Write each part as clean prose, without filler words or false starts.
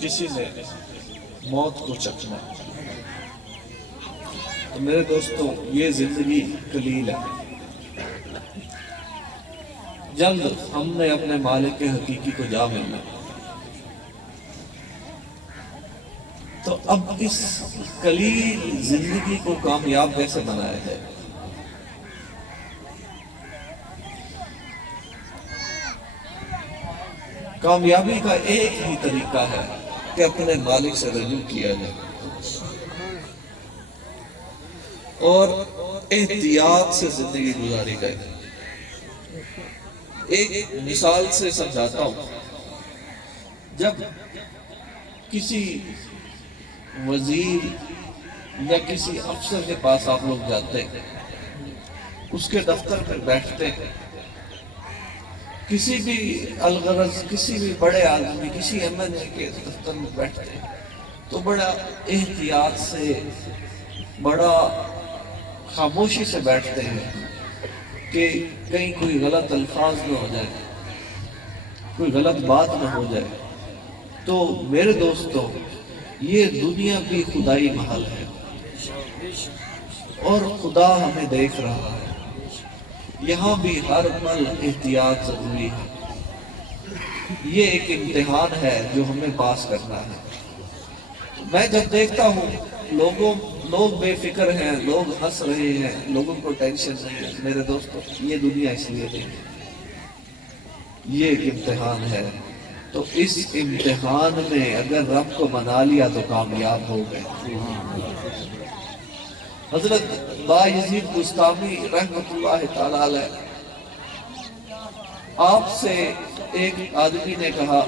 کسی نے موت کو چکھنا، تو میرے دوستوں یہ زندگی قلیل ہے۔ جلد ہم نے اپنے مالک کے حقیقی کو جا ملنا، تو اب اس قلیل زندگی کو کامیاب کیسے بنایا جائے؟ کامیابی کا ایک ہی طریقہ ہے کہ اپنے مالک سے رجوع کیا جائے اور احتیاط سے زندگی گزاری جائے۔ ایک مثال سے سمجھاتا ہوں، جب کسی وزیر یا کسی افسر کے پاس آپ لوگ جاتے ہیں، اس کے دفتر میں بیٹھتے ہیں، کسی بھی الغرض کسی بھی بڑے آدمی کسی ایم این اے کے دفتر میں بیٹھتے ہیں تو بڑا احتیاط سے، بڑا خاموشی سے بیٹھتے ہیں کہ کہیں کوئی غلط الفاظ نہ ہو جائے، کوئی غلط بات نہ ہو جائے۔ تو میرے دوستوں یہ دنیا کی خدائی محل ہے اور خدا ہمیں دیکھ رہا ہے، یہاں بھی ہر پل احتیاط ضروری ہے۔ یہ ایک امتحان ہے جو ہمیں پاس کرنا ہے۔ میں جب دیکھتا ہوں لوگ بے فکر ہیں، لوگ ہنس رہے ہیں، لوگوں کو ٹینشن نہیں ہے، میرے دوستوں یہ دنیا اس لیے نہیں ہے، یہ ایک امتحان ہے۔ تو اس امتحان میں اگر رب کو منا لیا تو کامیاب ہو گئے۔ حضرت بایزید بستامی رحمۃ اللہ تعالی علیہ، آپ سے ایک آدمی نے کہا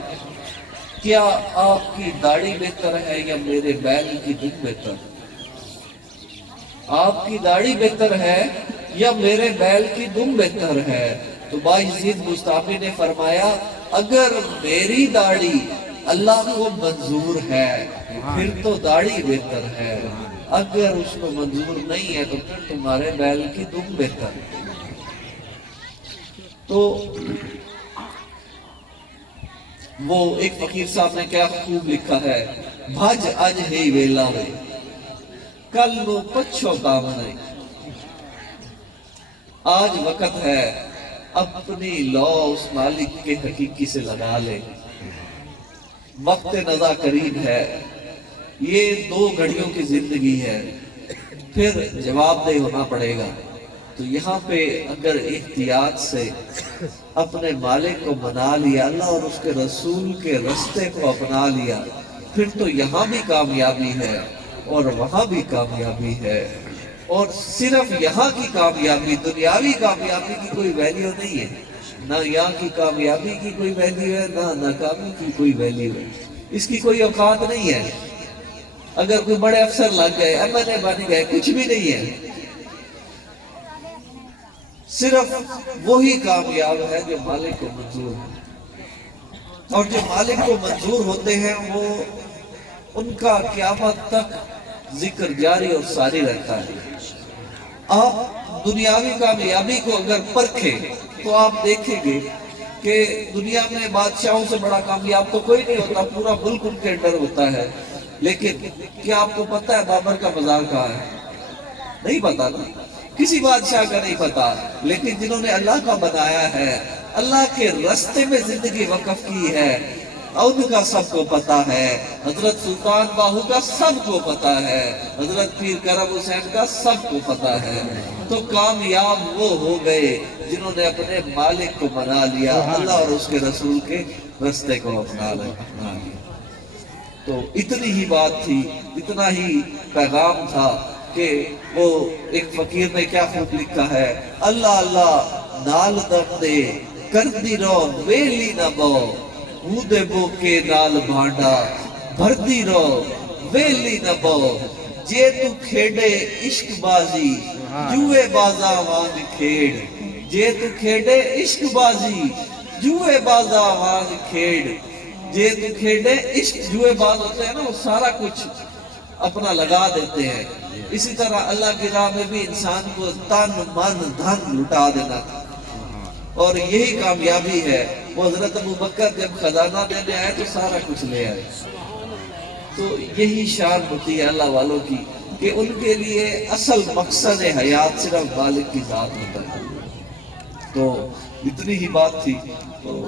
کیا آپ کی داڑھی بہتر ہے یا میرے بیل کی دم بہتر؟ آپ کی داڑھی بہتر ہے یا میرے بیل کی دم بہتر ہے؟ تو بایزید بستامی نے فرمایا اگر میری داڑھی اللہ کو منظور ہے پھر تو داڑھی بہتر ہے، اگر اس کو منظور نہیں ہے تو پھر تمہارے بیل کی دم بہتر ہے۔ تو وہ ایک فقیر صاحب نے کیا خوب لکھا ہے، بھج اج ہی ویلا ہوئے کل نو پچھو کام نہیں، آج وقت ہے اپنی لو اس مالک کے حقیقی سے لگا لے، وقت نزا قریب ہے، یہ 2 گھڑیوں کی زندگی ہے، پھر جواب دہ ہونا پڑے گا۔ تو یہاں پہ اگر احتیاط سے اپنے مالک کو منا لیا، اللہ اور اس کے رسول کے رستے کو اپنا لیا، پھر تو یہاں بھی کامیابی ہے اور وہاں بھی کامیابی ہے۔ اور صرف یہاں کی کامیابی، دنیاوی کامیابی کی کوئی ویلیو نہیں ہے، نہ یہاں کی کامیابی کی کوئی ویلیو ہے، نہ ناکامی کی کوئی ویلیو ہے، اس کی کوئی اوقات نہیں ہے۔ اگر کوئی بڑے افسر لگ گئے، ایم این اے بن گئے، کچھ بھی نہیں ہے، صرف وہی کامیاب ہے جو مالک کو منظور ہے، اور جو مالک کو منظور ہوتے ہیں وہ ان کا قیامت تک ذکر جاری اور ساری رہتا ہے۔ آپ دنیاوی کامیابی کو اگر پرکھیں تو آپ دیکھیں گے کہ دنیا میں بادشاہوں سے بڑا کامیاب تو کوئی نہیں ہوتا، پورا ملک ان کے اندر ہوتا ہے، لیکن کیا آپ کو پتہ ہے بابر کا مزار کہاں ہے؟ نہیں پتا نا، کسی بادشاہ کا نہیں پتا، لیکن جنہوں نے اللہ کا بنایا ہے، اللہ کے رستے میں زندگی وقف کی ہے، ان کا سب کو پتا ہے۔ حضرت سلطان باہو کا سب کو پتا ہے، حضرت پیر کرم حسین کا سب کو پتا ہے۔ تو کامیاب وہ ہو گئے جنہوں نے اپنے مالک کو منا لیا، اللہ اور اس کے رسول کے رستے کو اپنا لیا۔ تو اتنی ہی بات تھی، اتنا ہی پیغام تھا کہ وہ ایک فقیر نے کیا خوب لکھا ہے، اللہ اللہ نال دم دے کر دی رو ویلی نہ بو، دے بو کے نال بھانڈا بھردی رو ویلی نہ بو، جے تو کھیڑے عشق بازی جوئے بازا وانگ کھیڑ، جے تو کھیڑے عشق بازی جوئے بازا وانگ کھیڑ، جے تو کھیڑے عشق، جوئے باز ہوتے ہیں نا وہ سارا کچھ اپنا لگا دیتے ہیں، اسی طرح اللہ کی راہ میں بھی انسان کو تن من دھن لٹا دینا، اور یہی کامیابی ہے۔ وہ حضرت ابوبکر جب خزانہ دینے آئے تو سارا کچھ لے آئے. تو یہی شان ہوتی ہے اللہ والوں کی کہ ان کے لیے اصل مقصد حیات صرف مالک کی ذات ہوتا ہے. تو اتنی ہی بات تھی. تو